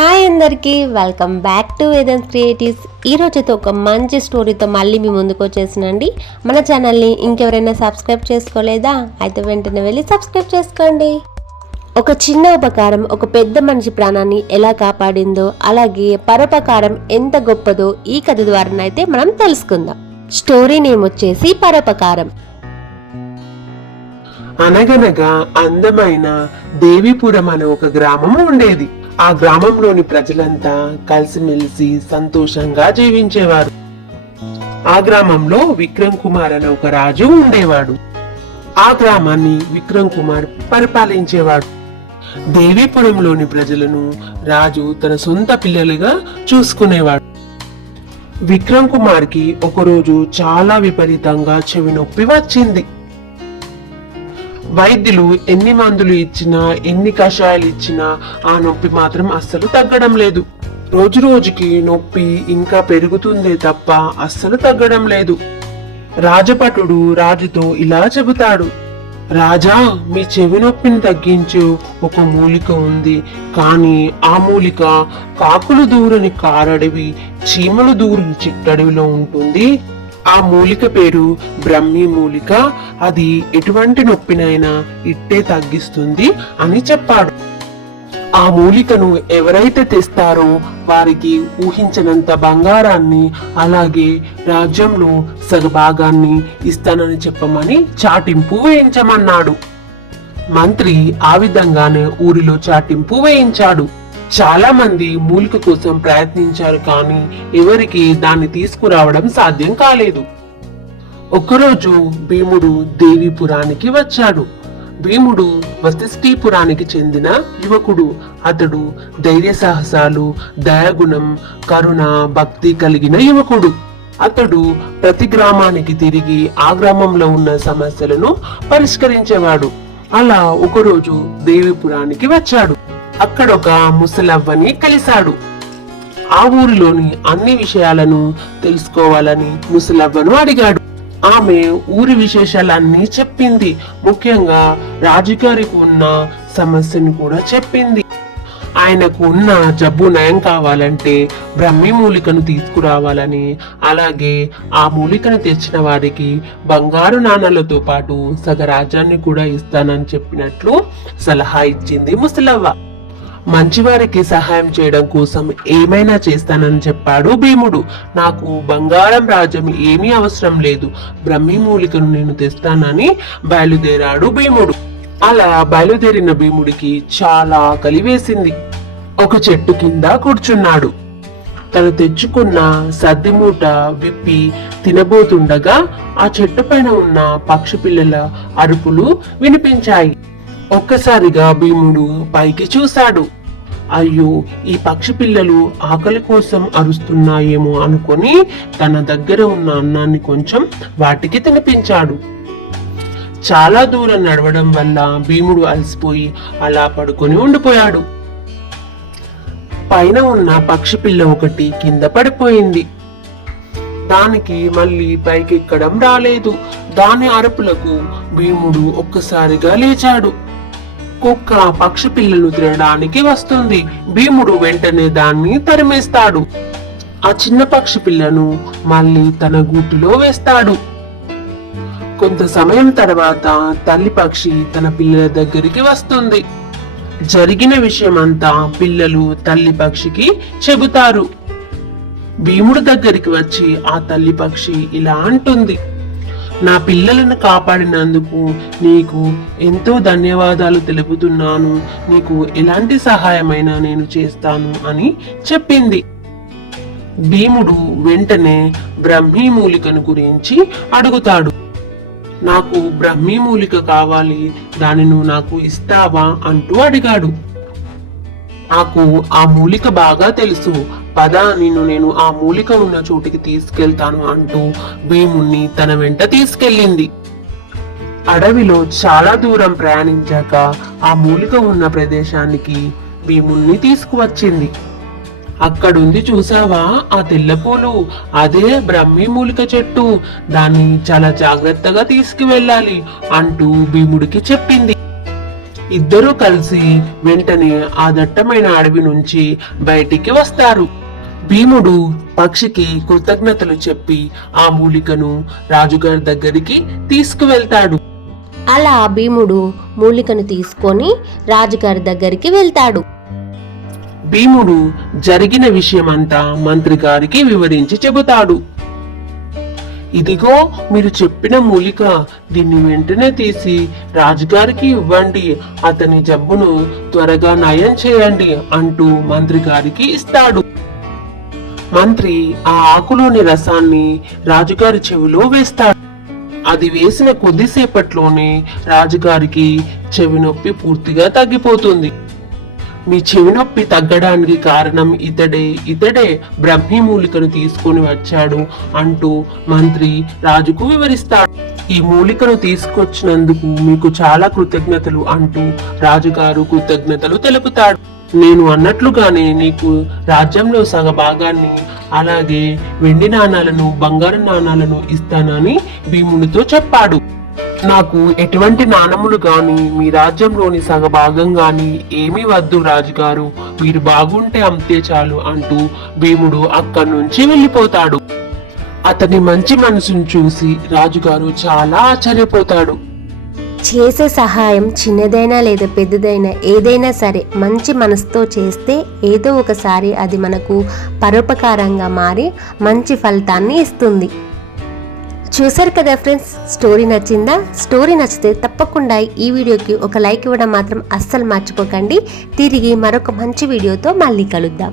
Hi అందరికీ, welcome back to Vedant Creatives. ఈరోజుతో ఒక మంచి స్టోరీతో మళ్ళీ మీ ముందుకు వచ్చేసినండి. మన ఛానల్ని ఇంకెవరైనా సబ్స్క్రైబ్ చేసుకోలేదా? అయితే వెంటనే వెళ్ళి సబ్స్క్రైబ్ చేసుకోండి. ఒక చిన్న ఉపకారం ఒక పెద్ద మనిషి ప్రాణాన్ని ఎలా కాపాడిందో, అలాగే పరోపకారం ఎంత గొప్పదో ఈ కథ ద్వారానైతే మనం తెలుసుకుందాం. స్టోరీ నేమ్ వచ్చేసి పరోపకారం. అనగనగా అందమైన దేవీపురం అనే ఒక గ్రామం ఉండేది. ఆ గ్రామంలోని ప్రజలంతా కలిసిమెలిసి సంతోషంగా జీవించేవారు. ఆ గ్రామంలో విక్రమ్ కుమార్ అనే ఒక రాజు ఉండేవాడు. ఆ గ్రామాన్ని విక్రమ్ కుమార్ పరిపాలించేవాడు. దేవీపురంలోని ప్రజలను రాజు తన సొంత పిల్లలుగా చూసుకునేవాడు. విక్రమ్ కుమార్ కి ఒకరోజు చాలా విపరీతంగా చెవి నొప్పి వచ్చింది. వైద్యులు ఎన్ని మందులు ఇచ్చినా, ఎన్ని కషాయాలు ఇచ్చినా ఆ నొప్పి మాత్రం అస్సలు తగ్గడం లేదు. రోజు రోజుకి నొప్పి ఇంకా పెరుగుతుందే తప్ప అస్సలు తగ్గడం లేదు. రాజభటుడు రాజుతో ఇలా చెబుతాడు, రాజా, మీ చెవి నొప్పిని తగ్గించు ఒక మూలిక ఉంది. కానీ ఆ మూలిక కాకులు దూరని కారడవి, చీమలు దూరని చిట్టడవిలో ఉంటుంది. ఆ మూలిక పేరు బ్రహ్మీ మూలిక. అది ఎటువంటి నొప్పినైనా ఇట్టే తగ్గిస్తుంది అని చెప్పాడు. ఆ మూలికను ఎవరైతే తెస్తారో వారికి ఊహించనంత బంగారాన్ని, అలాగే రాజ్యంలో సగభాగాన్ని ఇస్తానని చెప్పమని చాటింపు వేయించమన్నాడు. మంత్రి ఆ విధంగానే ఊరిలో చాటింపు వేయించాడు. చాలా మంది మూలిక కోసం ప్రయత్నించారు, కానీ ఎవరికి దాన్ని తీసుకురావడం సాధ్యం కాలేదు. ఒకరోజు భీముడు దేవీపురానికి వచ్చాడు. భీముడు వశిష్ఠీపురానికి చెందిన యువకుడు. అతడు ధైర్య సాహసాలు, దయాగుణం, కరుణ, భక్తి కలిగిన యువకుడు. అతడు ప్రతి గ్రామానికి తిరిగి ఆ గ్రామంలో ఉన్న సమస్యలను పరిష్కరించేవాడు. అలా ఒకరోజు దేవీపురానికి వచ్చాడు. అక్కడ ఒక ముసలవ్వని కలిశాడు. ఆ ఊరిలోని అన్ని విషయాలను తెలుసుకోవాలని ముసలవ్వను అడిగాడు. ఆమె ఊరి విశేషాలన్నీ చెప్పింది. ముఖ్యంగా రాజుగారికి ఉన్న సమస్యను కూడా చెప్పింది. ఆయనకు ఉన్న జబ్బు నయం కావాలంటే బ్రహ్మీ మూలికను తీసుకురావాలని, అలాగే ఆ మూలికను తెచ్చిన వారికి బంగారు నాణాలతో పాటు సగ రాజ్యాన్ని కూడా ఇస్తానని చెప్పినట్లు సలహా ఇచ్చింది ముసలవ్వ. మంచివారికి సహాయం చేయడం కోసం ఏమైనా చేస్తానని చెప్పాడు భీముడు. నాకు బంగారం రాజ్యం ఏమీ అవసరం లేదు, బ్రహ్మీ మూలికను నేను తెస్తానని బయలుదేరాడు భీముడు. అలా బయలుదేరిన భీముడికి చాలా కలివేసింది. ఒక చెట్టు కింద కూర్చున్నాడు. తను తెచ్చుకున్న సద్ది మూట విప్పి తినబోతుండగా ఆ చెట్టు పైన ఉన్న పక్షి పిల్లల అరుపులు వినిపించాయి. ఒక్కసారిగా భీముడు పైకి చూశాడు. అయ్యో, ఈ పక్షి పిల్లలు ఆకలి కోసం అరుస్తున్నాయేమో అనుకొని తన దగ్గర ఉన్న అన్నాన్ని కొంచెం వాటికి తినిపించాడు. చాలా దూరం నడవడం వల్ల భీముడు అలసిపోయి అలా పడుకొని ఉండిపోయాడు. పైన ఉన్న పక్షి పిల్ల ఒకటి కింద పడిపోయింది. దానికి మళ్ళీ పైకి ఎక్కడం రాలేదు. దాని అరుపులకు భీముడు ఒక్కసారిగా లేచాడు. కుక్క పక్షి పిల్లలు తినడానికి వస్తుంది. భీముడు వెంటనే దాన్ని తరిమేస్తాడు. ఆ చిన్న పక్షి పిల్లను మళ్ళీ తన గూటిలో వేస్తాడు. కొంత సమయం తర్వాత తల్లి పక్షి తన పిల్లల దగ్గరికి వస్తుంది. జరిగిన విషయమంతా పిల్లలు తల్లి పక్షికి చెబుతారు. భీముడు దగ్గరికి వచ్చి ఆ తల్లి పక్షి ఇలా అంటుంది, నా పిల్లలను కాపాడినందుకు నీకు ఎంతో ధన్యవాదాలు తెలుపుతున్నాను. నీకు ఎలాంటి సహాయమైనా నేను చేస్తాను అని చెప్పింది. భీముడు వెంటనే బ్రహ్మీ మూలికను గురించి అడుగుతాడు. నాకు బ్రహ్మీ మూలిక కావాలి, దాన్ని నువ్వు నాకు ఇస్తావా అంటూ అడిగాడు. నాకు ఆ మూలిక బాగా తెలుసు, పద నేను ఆ మూలిక ఉన్న చోటికి తీసుకెళ్తాను అంటూ భీముణ్ణి తన వెంట తీసుకెళ్ళింది. అడవిలో చాలా దూరం ప్రయాణించాక ఆ మూలిక ఉన్న ప్రదేశానికి భీముణ్ణి తీసుకువచ్చింది. అక్కడుంది చూసావా ఆ తెల్ల పూలు, అదే బ్రహ్మీ మూలిక చెట్టు, దాన్ని చాలా జాగ్రత్తగా తీసుకువెళ్ళాలి అంటూ భీముడికి చెప్పింది. ఇద్దరూ కలిసి వెంటనే ఆ దట్టమైన అడవి నుంచి బయటికి వస్తారు. భీముడు పక్షికి కృతజ్ఞతలు చెప్పి ఆ మూలికను రాజుగారి దగ్గరికి తీసుకువెళ్తాడు. అలా భీముడు మూలికను తీసుకొని రాజుగారి దగ్గరికి వెళ్తాడు. భీముడు జరిగిన విషయమంతా మంత్రి గారికి వివరించి చెబుతాడు. ఇదిగో మీరు చెప్పిన మూలిక, దీన్ని వెంటనే తీసి రాజుగారికి ఇవ్వండి, అతని జబ్బును త్వరగా నయం చేయండి అంటూ మంత్రి గారికి ఇస్తాడు. మంత్రి ఆ ఆకులోని రసాన్ని రాజుగారి చెవిలో వేస్తాడు. అది వేసిన కొద్దిసేపట్లోనే రాజుగారికి చెవి నొప్పి పూర్తిగా తగ్గిపోతుంది. మీ చెవి నొప్పి తగ్గడానికి కారణం ఇతడే బ్రహ్మి మూలికను తీసుకొని వచ్చాడు అంటూ మంత్రి రాజుకు వివరిస్తాడు. ఈ మూలికను తీసుకొచ్చినందుకు మీకు చాలా కృతజ్ఞతలు అంటూ రాజుగారు కృతజ్ఞతలు తెలుపుతాడు. నేను అన్నట్లుగానే నీకు రాజ్యంలో సగ భాగాన్ని, అలాగే వెండి నాణాలను, బంగారు నాణాలను ఇస్తానని భీమునితో చెప్పాడు. నాకు ఎటువంటి నాణములు గాని, మీ రాజ్యంలోని సగ భాగం గాని ఏమీ వద్దు రాజుగారు, మీరు బాగుంటే అంతే చాలు అంటూ భీముడు అక్కడి నుంచి వెళ్ళిపోతాడు. అతని మంచి మనసును చూసి రాజుగారు చాలా ఆశ్చర్యపోతాడు. చేసే సహాయం చిన్నదైనా లేదా పెద్దదైనా ఏదైనా సరే మంచి మనసుతో చేస్తే ఏదో ఒకసారి అది మనకు పరోపకారంగా మారి మంచి ఫలితాన్ని ఇస్తుంది. చూసారు కదా ఫ్రెండ్స్, స్టోరీ నచ్చిందా? స్టోరీ నచ్చితే తప్పకుండా ఈ వీడియోకి ఒక లైక్ ఇవ్వడం మాత్రం అస్సలు మర్చిపోకండి. తిరిగి మరొక మంచి వీడియోతో మళ్ళీ కలుద్దాం.